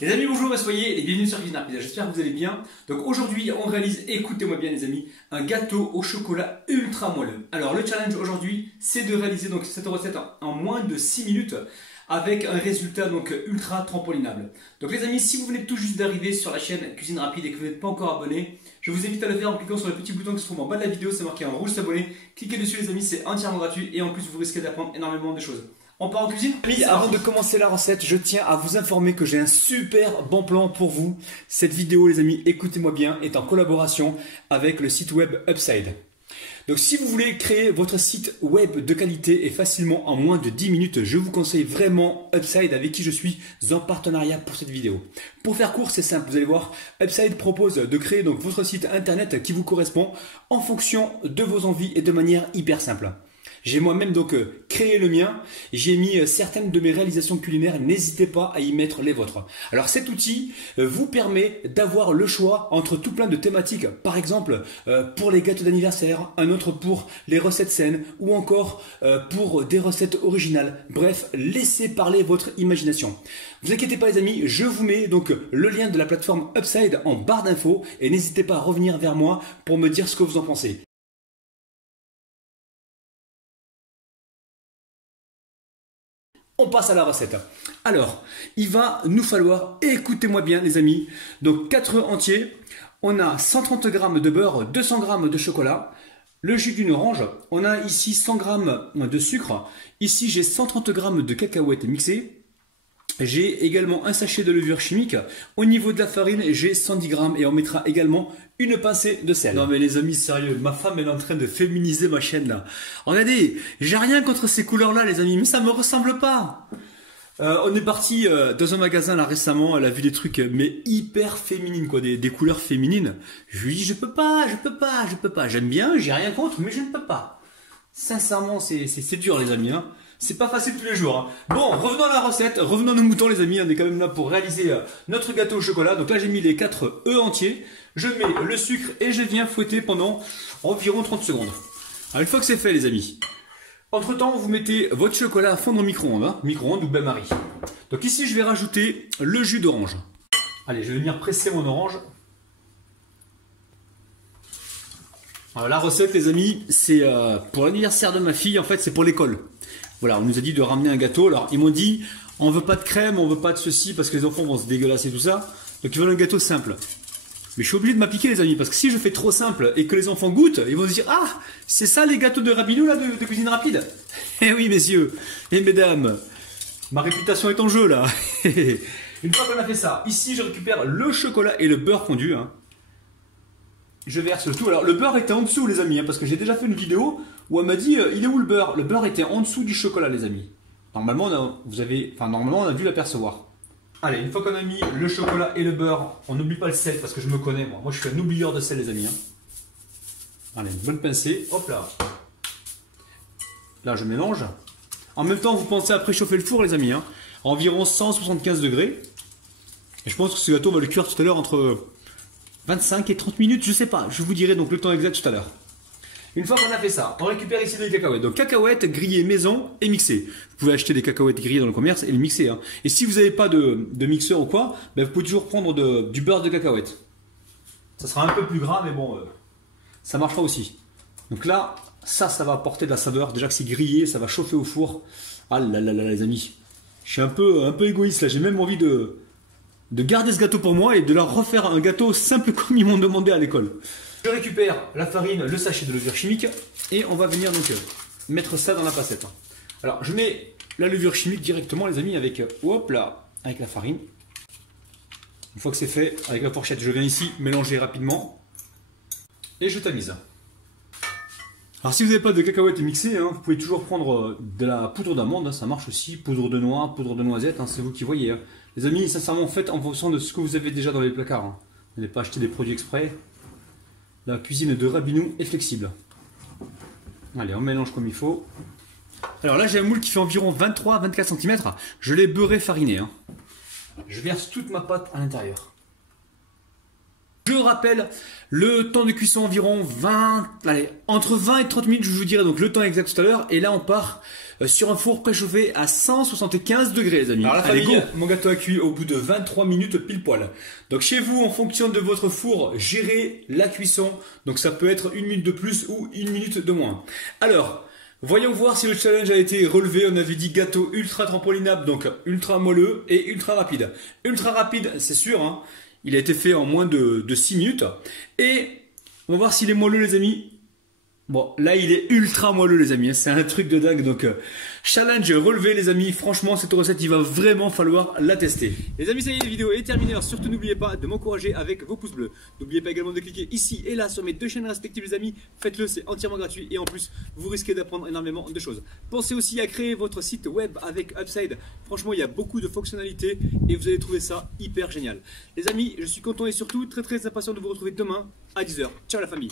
Les amis, bonjour et soyez les bienvenus sur Cuisine Rapide. J'espère que vous allez bien. Donc aujourd'hui, on réalise, écoutez-moi bien les amis, un gâteau au chocolat ultra moelleux. Alors le challenge aujourd'hui, c'est de réaliser donc cette recette en moins de 6 minutes avec un résultat donc ultra trampolinable. Donc les amis, si vous venez tout juste d'arriver sur la chaîne Cuisine Rapide et que vous n'êtes pas encore abonné, je vous invite à le faire en cliquant sur le petit bouton qui se trouve en bas de la vidéo, c'est marqué en rouge s'abonner. Cliquez dessus les amis, c'est entièrement gratuit et en plus vous risquez d'apprendre énormément de choses. On part en cuisine? Oui, avant de commencer la recette, je tiens à vous informer que j'ai un super bon plan pour vous. Cette vidéo, les amis, écoutez-moi bien, est en collaboration avec le site web Upside. Donc si vous voulez créer votre site web de qualité et facilement en moins de 10 minutes, je vous conseille vraiment Upside avec qui je suis en partenariat pour cette vidéo. Pour faire court, c'est simple, vous allez voir, Upside propose de créer donc votre site internet qui vous correspond en fonction de vos envies et de manière hyper simple. J'ai moi-même donc créé le mien, j'ai mis certaines de mes réalisations culinaires, n'hésitez pas à y mettre les vôtres. Alors cet outil vous permet d'avoir le choix entre tout plein de thématiques, par exemple pour les gâteaux d'anniversaire, un autre pour les recettes saines ou encore pour des recettes originales. Bref, laissez parler votre imagination. Vous inquiétez pas les amis, je vous mets donc le lien de la plateforme Upside en barre d'infos et n'hésitez pas à revenir vers moi pour me dire ce que vous en pensez. On passe à la recette. Alors, il va nous falloir, écoutez-moi bien les amis, donc 4 œufs entiers, on a 130 g de beurre, 200 g de chocolat, le jus d'une orange, on a ici 100 g de sucre, ici j'ai 130 g de cacahuètes mixées, j'ai également un sachet de levure chimique, au niveau de la farine j'ai 110 g et on mettra également une pincée de sel. Non mais les amis, sérieux, ma femme elle est en train de féminiser ma chaîne là. Regardez, j'ai rien contre ces couleurs là les amis, mais ça me ressemble pas. On est parti dans un magasin là récemment, elle a vu des trucs mais hyper féminines quoi, des couleurs féminines. Je lui dis je peux pas. J'aime bien, j'ai rien contre, mais je ne peux pas. Sincèrement, c'est dur les amis, hein. C'est pas facile tous les jours. Hein. Bon, revenons à la recette, revenons à nos moutons les amis, on est quand même là pour réaliser notre gâteau au chocolat. Donc là j'ai mis les 4 œufs entiers, je mets le sucre et je viens fouetter pendant environ 30 secondes. Alors une fois que c'est fait les amis, entre temps vous mettez votre chocolat à fondre au micro-ondes, hein, micro-ondes ou bain-marie. Donc ici je vais rajouter le jus d'orange. Allez, je vais venir presser mon orange. Alors, la recette les amis, c'est pour l'anniversaire de ma fille, en fait c'est pour l'école. Voilà, on nous a dit de ramener un gâteau. Alors, ils m'ont dit, on veut pas de crème, on veut pas de ceci, parce que les enfants vont se dégueulasser tout ça. Donc, ils veulent un gâteau simple. Mais je suis obligé de m'appliquer, les amis, parce que si je fais trop simple et que les enfants goûtent, ils vont se dire, ah, c'est ça les gâteaux de Rabinou, là, de Cuisine Rapide. Eh oui, messieurs et mesdames, ma réputation est en jeu, là. Une fois qu'on a fait ça, ici, je récupère le chocolat et le beurre fondu, hein. Je verse le tout. Alors le beurre était en dessous les amis, hein, parce que j'ai déjà fait une vidéo où elle m'a dit il est où le beurre? Le beurre était en dessous du chocolat les amis. Normalement on a dû l'apercevoir. Allez, une fois qu'on a mis le chocolat et le beurre, on n'oublie pas le sel parce que je me connais moi. Moi je suis un oublieur de sel les amis. Hein. Allez, une bonne pincée, hop là. Là je mélange. En même temps vous pensez à préchauffer le four les amis, hein, à environ 175 degrés. Et je pense que ce gâteau on va le cuire tout à l'heure entre 25 et 30 minutes, je sais pas, je vous dirai donc le temps exact tout à l'heure. Une fois qu'on a fait ça, on récupère ici des cacahuètes. Donc cacahuètes grillées maison et mixées. Vous pouvez acheter des cacahuètes grillées dans le commerce et les mixer. Hein. Et si vous n'avez pas de mixeur ou quoi, ben vous pouvez toujours prendre du beurre de cacahuète. Ça sera un peu plus gras, mais bon, ça marchera aussi. Donc là, ça va apporter de la saveur. Déjà que c'est grillé, ça va chauffer au four. Ah là là là les amis. Je suis un peu égoïste là, j'ai même envie de garder ce gâteau pour moi et de leur refaire un gâteau simple comme ils m'ont demandé à l'école. Je récupère la farine, le sachet de levure chimique et on va venir donc mettre ça dans la passette. Alors je mets la levure chimique directement les amis avec, hop là, avec la farine. Une fois que c'est fait, avec la fourchette, je viens ici mélanger rapidement et je tamise. Alors si vous n'avez pas de cacahuètes mixées, hein, vous pouvez toujours prendre de la poudre d'amande, hein, ça marche aussi, poudre de noix, poudre de noisette, hein, c'est vous qui voyez. Hein. Les amis, sincèrement, faites en fonction de ce que vous avez déjà dans les placards. Hein. Vous n'allez pas acheter des produits exprès. La cuisine de Rabinou est flexible. Allez, on mélange comme il faut. Alors là, j'ai un moule qui fait environ 23-24 cm. Je l'ai beurré fariné. Hein. Je verse toute ma pâte à l'intérieur. Je rappelle, le temps de cuisson environ entre 20 et 30 minutes, je vous dirai donc le temps exact tout à l'heure. Et là, on part sur un four préchauffé à 175 degrés, les amis. Alors la famille, mon gâteau a cuit au bout de 23 minutes pile poil. Donc chez vous, en fonction de votre four, gérez la cuisson. Donc ça peut être 1 minute de plus ou 1 minute de moins. Alors, voyons voir si le challenge a été relevé. On avait dit gâteau ultra trampolinable, donc ultra moelleux et ultra rapide. Ultra rapide, c'est sûr, hein. Il a été fait en moins de 6 minutes. Et on va voir s'il est moelleux, les amis. Bon, là, il est ultra moelleux, les amis. C'est un truc de dingue. Donc, challenge relevé, les amis. Franchement, cette recette, il va vraiment falloir la tester. Les amis, ça y est, la vidéo est terminée. Alors, surtout, n'oubliez pas de m'encourager avec vos pouces bleus. N'oubliez pas également de cliquer ici et là sur mes 2 chaînes respectives, les amis. Faites-le, c'est entièrement gratuit. Et en plus, vous risquez d'apprendre énormément de choses. Pensez aussi à créer votre site web avec Upside. Franchement, il y a beaucoup de fonctionnalités et vous allez trouver ça hyper génial. Les amis, je suis content et surtout très impatient de vous retrouver demain à 10 h. Ciao la famille.